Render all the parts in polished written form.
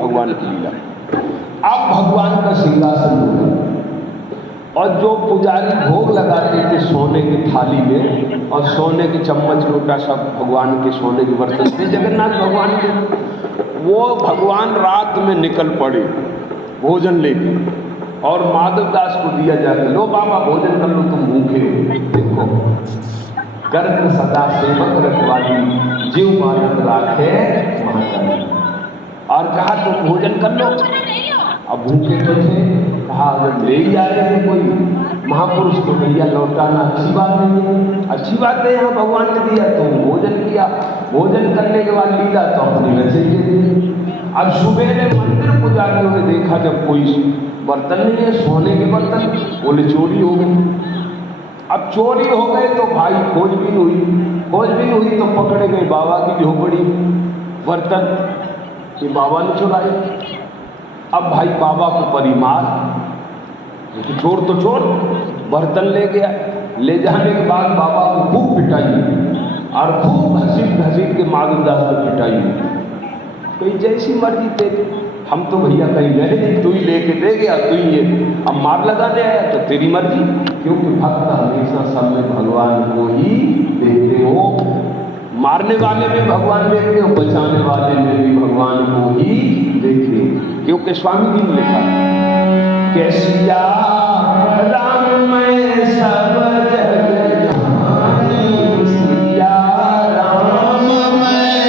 भगवान की लीला। अब भगवान का सिंहासन होगा और जो पुजारी भोग लगाते थे सोने की थाली में और सोने के चम्मच लोटा सब भगवान के सोने के बर्तन थे जगन्नाथ भगवान के, वो भगवान रात में निकल पड़े भोजन लेके और माधव दास को दिया जाता, लो बाबा भोजन कर लो, तुम भूखे हो। देखो गर्भ सदा सेवक रखवाली जीव मानव राखे महाराज, और कहा तुम भोजन कर लो। अब भूखे तो थे, कहा अगर ले ही आए हैं कोई महापुरुष तो भैया लौटाना अच्छी बात नहीं है, अच्छी बात है यहाँ भगवान ने दिया तो भोजन किया, भोजन करने के बाद लीला तो अपनी वैसे ही दी। अब सुबह मंदिर पुजारियों ने देखा जब कोई बर्तन नहीं है सोने के बर्तन, बोले चोरी हो गई। अब चोरी हो गए तो भाई खोजबीन हुई तो पकड़े गए बाबा की झोपड़ी बर्तन, ये बाबा ने चुराए। अब भाई बाबा को परिमार, क्योंकि चोर तो चोर, बर्तन ले गया, ले जाने के बाद बाबा को खूब पिटाई और खूब घसीट के माधव दास को पिटाई। कहीं जैसी मर्जी तेरी, हम तो भैया कहीं गए नहीं, तू ही लेके दे गया, तू ही ये अब मार लगाने आया तो तेरी मर्जी, क्योंकि भक्त हमेशा सब में भगवान को ही देखते हो, मारने वाले में भगवान देखते हो, बचाने वाले में भी भगवान को ही देखते हो। क्योंकि स्वामी जी ने लिखा कैसिया राम में सब जग जानी, सिया राम में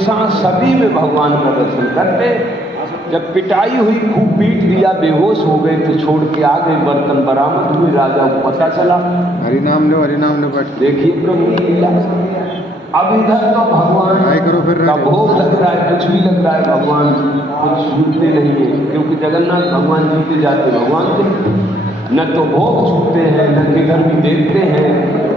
सब सभी में भगवान का दर्शन करते। जब पिटाई हुई, खूब पीट दिया, बेहोश हो गए तो छोड़ के आ गए, बर्तन बरामद हुए, राजा को पता चला। हरि नाम लो बट देखिए प्रभु की लीला। अब इधर तो भगवान का भोग लग रहा है, कुछ भी लग रहा है, भगवान कुछ छूटते नहीं है, क्योंकि जगन्नाथ भगवान जीते जाते भगवान के, न तो भोग छूटते हैं न किधर भी देखते हैं।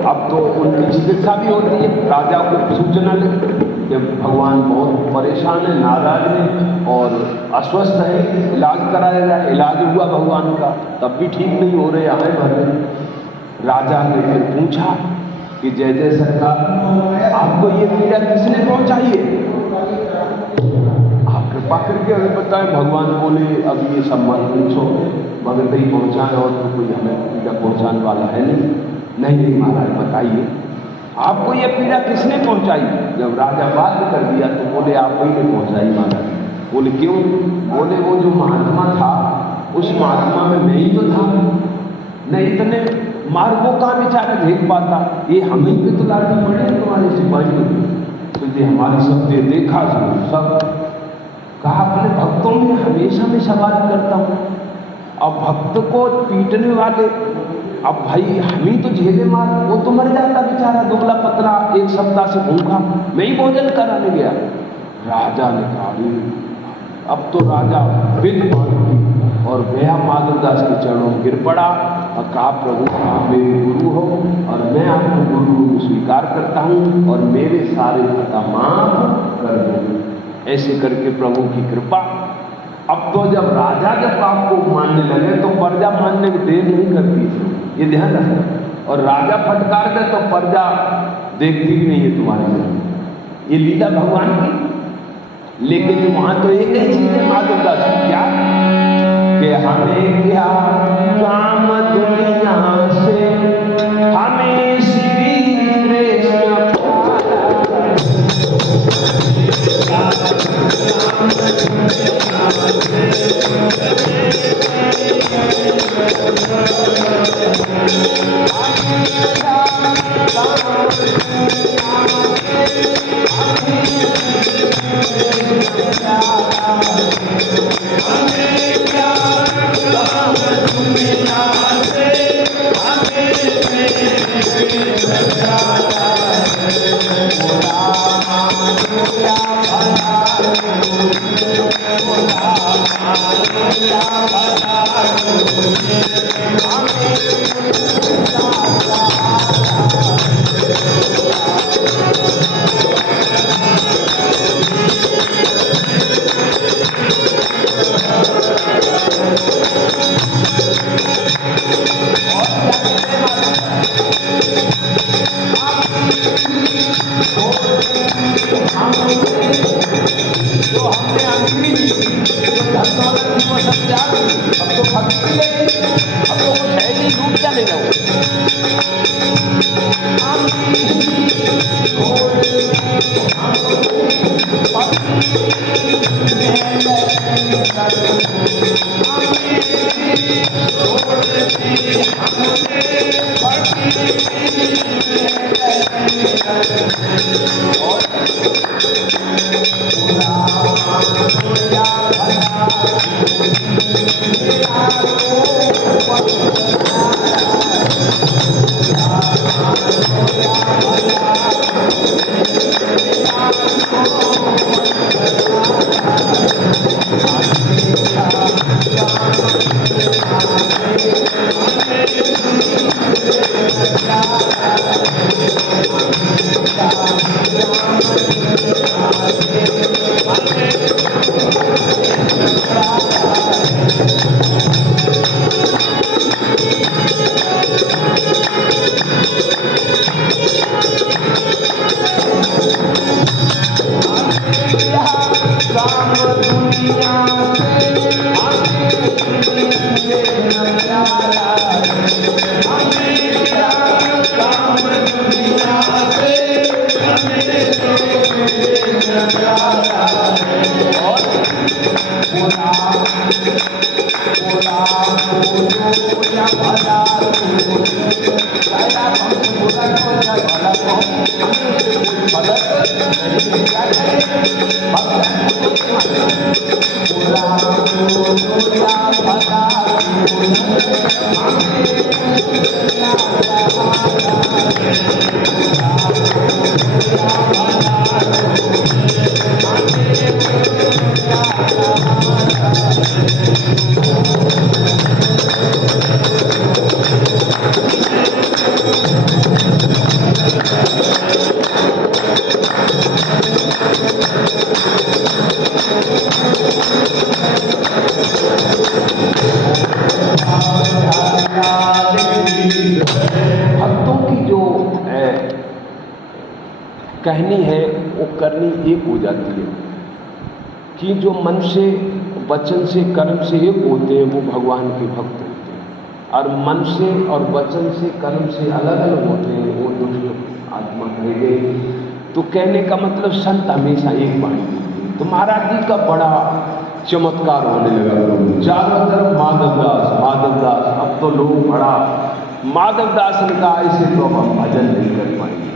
अब तो उनकी चिकित्सा भी होती है, राजा को सूचना लगी कि भगवान बहुत परेशान है, नाराज है और अस्वस्थ है, इलाज कराया जाए। इलाज हुआ भगवान का, तब भी ठीक नहीं हो रहे, आए भर। राजा ने फिर पूछा कि जय जय सरकार, आपको ये पीड़ा किसने पहुंचाई है? आप कृपा करके हमें बताएं। भगवान बोले अब ये सब मत पूछो, भगत ही पहुंचाए और तो कोई हमें पीड़ा पहुंचाने वाला है नहीं महाराज बताइए आपको ये पीड़ा किसने पहुंचाई? जब राजा बात कर दिया तो बोले आप ही ने पहुंचाई महाराज। बोले क्यों? बोले वो जो महात्मा था उस महात्मा में मैं ही तो था, न इतने मार्गों का बेचारा देख पाता, ये हमें भी तो लाठी पड़े तुम्हारे सिपाही, तो ये हमारी सब देखा सब कहा अपने भक्तों में हमेशा मैं सवाल करता हूँ। अब भक्त को पीटने वाले, अब भाई हम ही तो झेले मार, वो तो मर जाता बेचारा दुबला पतला, एक सप्ताह से भूखा, मैं ही भोजन कराने गया। राजा ने कहा अब तो राजा विद मान और गया माधव दास के चरणों में गिर पड़ा और कहा प्रभु आप मेरे गुरु हो और मैं आपको गुरु को स्वीकार करता हूँ और मेरे सारे खता माफ कर दो। ऐसे करके प्रभु की कृपा। अब तो जब राजा जब आपको मानने लगे तो प्रजा मानने में देर नहीं करती, ये ध्यान रखना। और राजा फटकार दे तो प्रजा देखती भी नहीं है तुम्हारे में, ये लीला भगवान की। लेकिन वहां तो एक ही चीज है माधव दास की, क्या कि हमें क्या काम दुनिया से, हमें श्री कृष्ण कहनी है वो करनी एक हो जाती है कि जो मन से, वचन से, कर्म से एक होते हैं वो भगवान के भक्त होते हैं, और मन से और वचन से, कर्म से अलग अलग होते हैं वो दुष्ट आत्मा कहे गए। तो कहने का मतलब संत हमेशा एक वाणी होते हैं। तो महाराज जी का बड़ा चमत्कार होने लगा, चारों तरफ माधव दास। अब तो लोग बड़ा माधव दास ने कहा ऐसे तो हम भजन नहीं कर पाएंगे,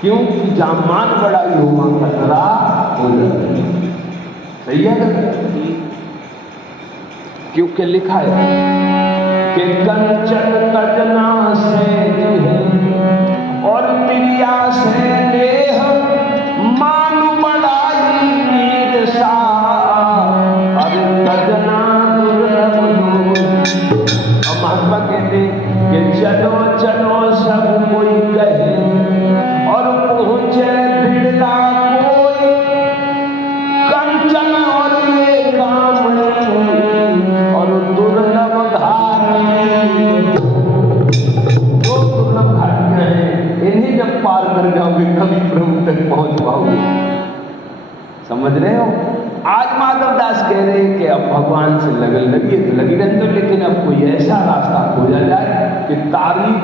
क्योंकि जहाँ मान बड़ाई हो वहाँ खतरा हो जाता है। सही है ना? क्योंकि लिखा है कि कंचन कजना से और प्रिया से नेह मान बड़ाई ईर्षा, अरे कजना और महात्मा कहते कि चलो चलो सब कोई कहे और पहुंचे बिरला कोई, कंचन और ये कामनी और दुर्लभ धारी। दो दुर्लभ धारियां हैं, इन्हें जब पार कर जाओगे कभी प्रभु तक पहुंच पाओगे। समझ रहे हो? आज माधव दास कह रहे हैं कि अब भगवान से लगन लगी तो लगी रहने दो, लेकिन अब कोई ऐसा रास्ता खोजा जाए कि तारीफ,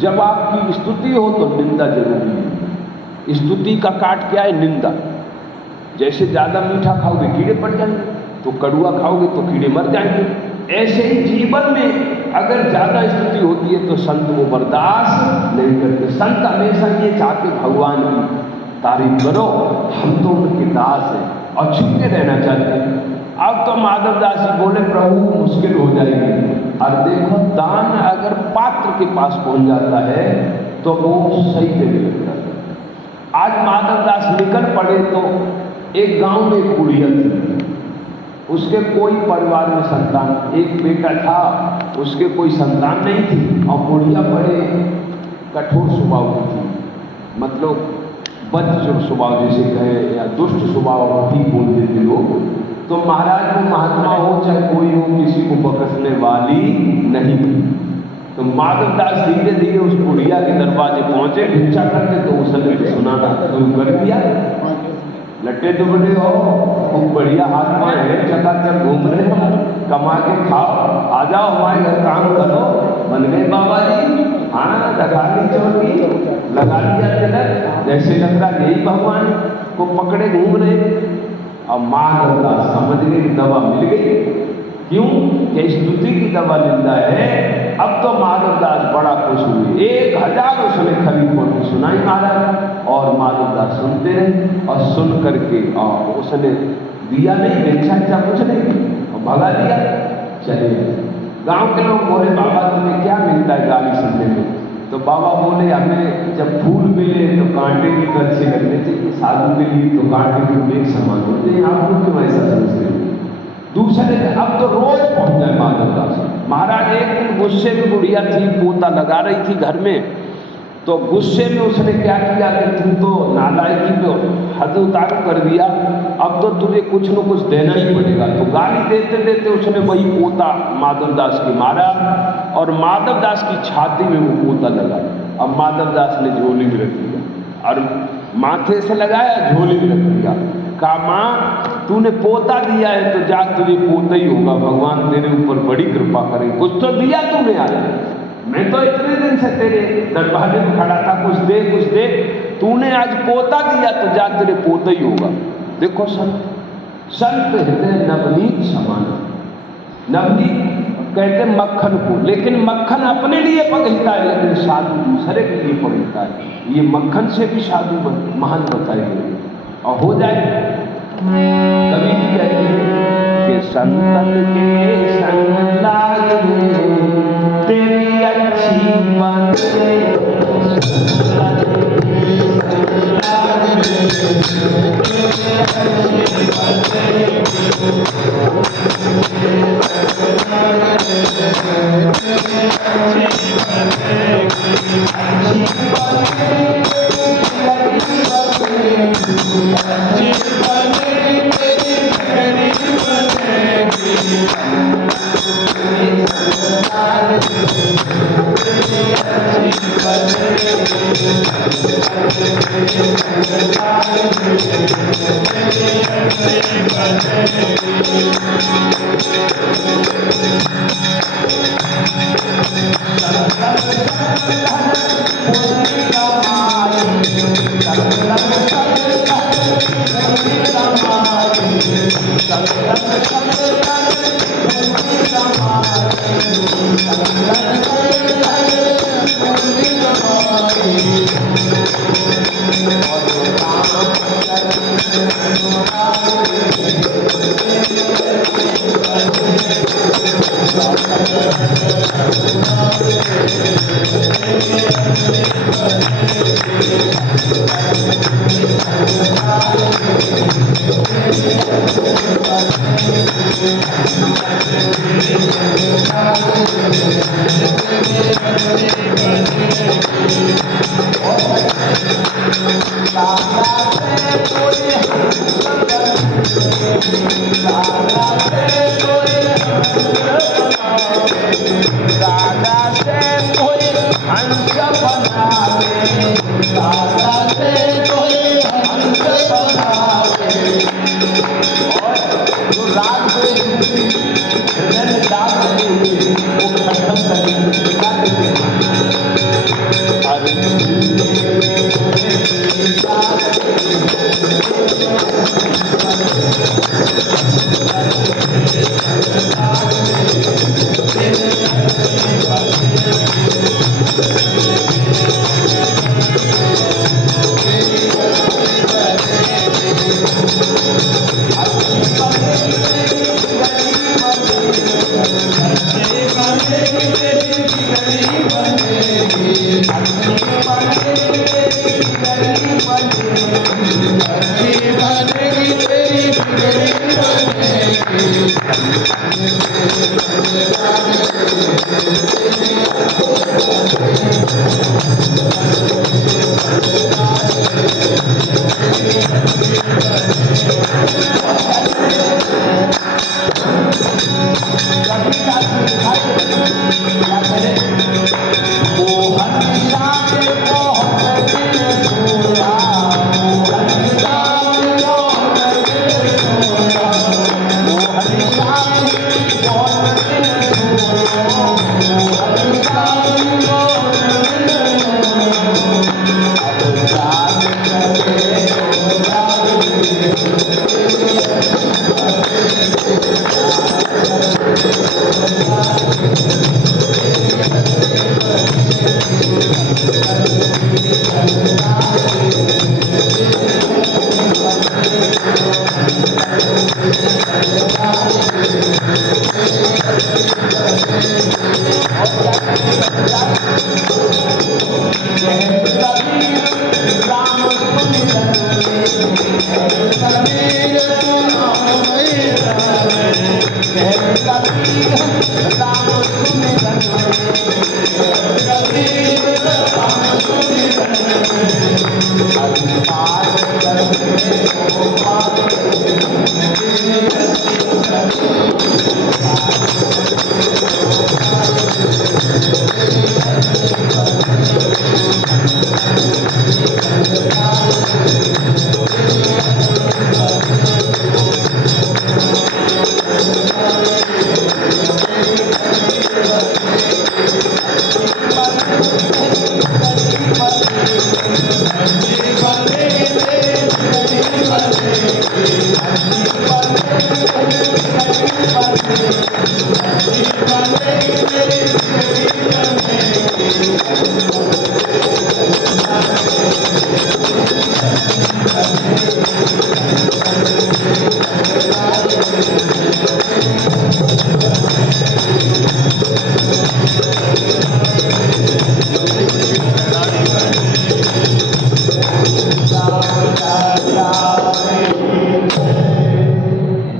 जब आपकी स्तुति हो तो निंदा जरूरी है। स्तुति का काट क्या है? निंदा। जैसे ज़्यादा मीठा खाओगे कीड़े पड़ जाएंगे, तो कड़ुआ खाओगे तो कीड़े मर जाएंगे। ऐसे ही जीवन में अगर ज़्यादा स्तुति होती है तो संत वो बर्दाश्त नहीं करते। संत हमेशा ये चाहते भगवान की तारीफ करो, हम तो उनके दास हैं और छुपके रहना चाहते हैं। अब तो माधव दास जी बोले प्रभु मुश्किल हो जाएगी। और देखो दान अगर पात्र के पास पहुंच जाता है तो वो सही देने लगता है। आज माधव दास निकल पड़े तो एक गांव में एक बुढ़िया थी, उसके कोई परिवार में संतान, एक बेटा था, उसके कोई संतान नहीं थी और बुढ़िया बड़े कठोर स्वभाव की थी, मतलब बद स्वभाव जैसे कहें या दुष्ट स्वभाव भी बोलते थे लोग। तो महाराज वो महात्मा हो चाहे कोई हो, किसी को बकसने वाली नहीं थी। तो माधव दास धीरे धीरे उस बुढ़िया के दरवाजे पहुंचे, भिक्षा करते तो उसने तो सुनाना शुरू कर दिया। लट्टे तो बड़े हो, खूब बढ़िया हाथ पाए हैं, चकाचक घूम रहे हो, कमा के खाओ, आ जाओ हमारे घर काम करो, बन गए बाबा जी। हाँ लगा ली चौकी, लगा दिया तिलक, जैसे लग रहा यही भगवान को पकड़े घूम रहे। और माधव दास समझ गए कि दवा मिल गई। क्यों कि स्तुति की दवा मिलता है। अब तो माधव दास बड़ा खुश हुए, 1000 उसने खरी खोटी सुनाई महाराज, और माधव दास सुनते रहे और सुन करके और उसने दिया नहीं, भिक्षा कुछ नहीं और भगा दिया, चले। गांव के लोग बोले बाबा तुम्हें क्या मिलता है गाली सुनने में? तो बाबा बोले हमें जब फूल मिले तो कांटे भी तो अच्छे लगने चाहिए, साधु के लिए तो कांटे भी एक समान होते हैं, आप लोग क्यों ऐसा समझते हैं? दूसरे दिन अब तो रोज पहुंच जाए माधव दास महाराज। एक दिन गुस्से में बुढ़िया थी, पोता लगा रही थी घर में, तो गुस्से में उसने क्या किया कि तुम तो नालायकी पे हद उतारू कर दिया, अब तो तुझे कुछ न कुछ देना ही पड़ेगा। तो गाली देते देते उसने वही पोता माधव दास की मारा और माधव दास की छाती में वो पोता लगा। अब माधव दास ने झोली में रख दिया और माथे से लगाया, झोली में रख दिया। कहा माँ तूने पोता दिया है तो जा, तुझे पोता ही होगा, भगवान तेरे ऊपर बड़ी कृपा करे, कुछ तो दिया तूने आज, मैं तो इतने दिन से तेरे दरवाजे में खड़ा था, कुछ दे कुछ दे, तूने आज पोता दिया तो जा तेरे पोता ही होगा। देखो संत हृदय नवनीत समान, नवनीत कहते मक्खन को, लेकिन मक्खन अपने लिए पगलता है लेकिन साधु दूसरे के लिए पगलता है। ये मक्खन से भी साधु महान बताए गए और हो जाए। कवि जी कहते हैं कि संतन के संग लागे तेरी अच्छी बातें,